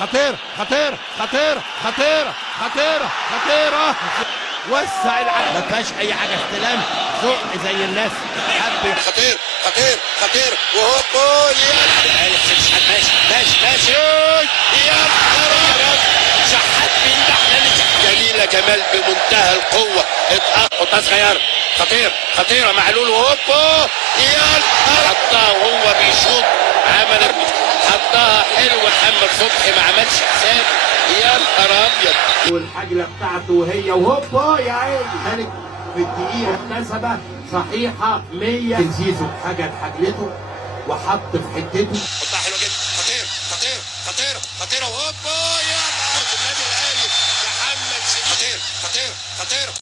خطير خطير خطير خطير خطير خطيرة. وسع العدد، ما فيهاش اي حاجه، استلام ذوق زي الناس. خطير خطير خطير وهوبو ماشي ماشي ماشي يا نهار شحات من ده. جميله جمال بمنتهى القوه، حطها صغيره خطير خطيره معلول وهوبو يا نهار. حطها وهو بيشوط، عمل حطها حلو. محمد صبحي ما عملش حساب، يا نهار ابيض. والحجله بتاعته وهي وهوبا يا عيني كانت في الدقيقه محتسبه صحيحه 100. زيزو حجل حجلته وحط في حتته. حطها حلوه جدا، خطير خطير خطير خطيره وهوبا يا نهار. النادي الاهلي محمد خطير خطير خطير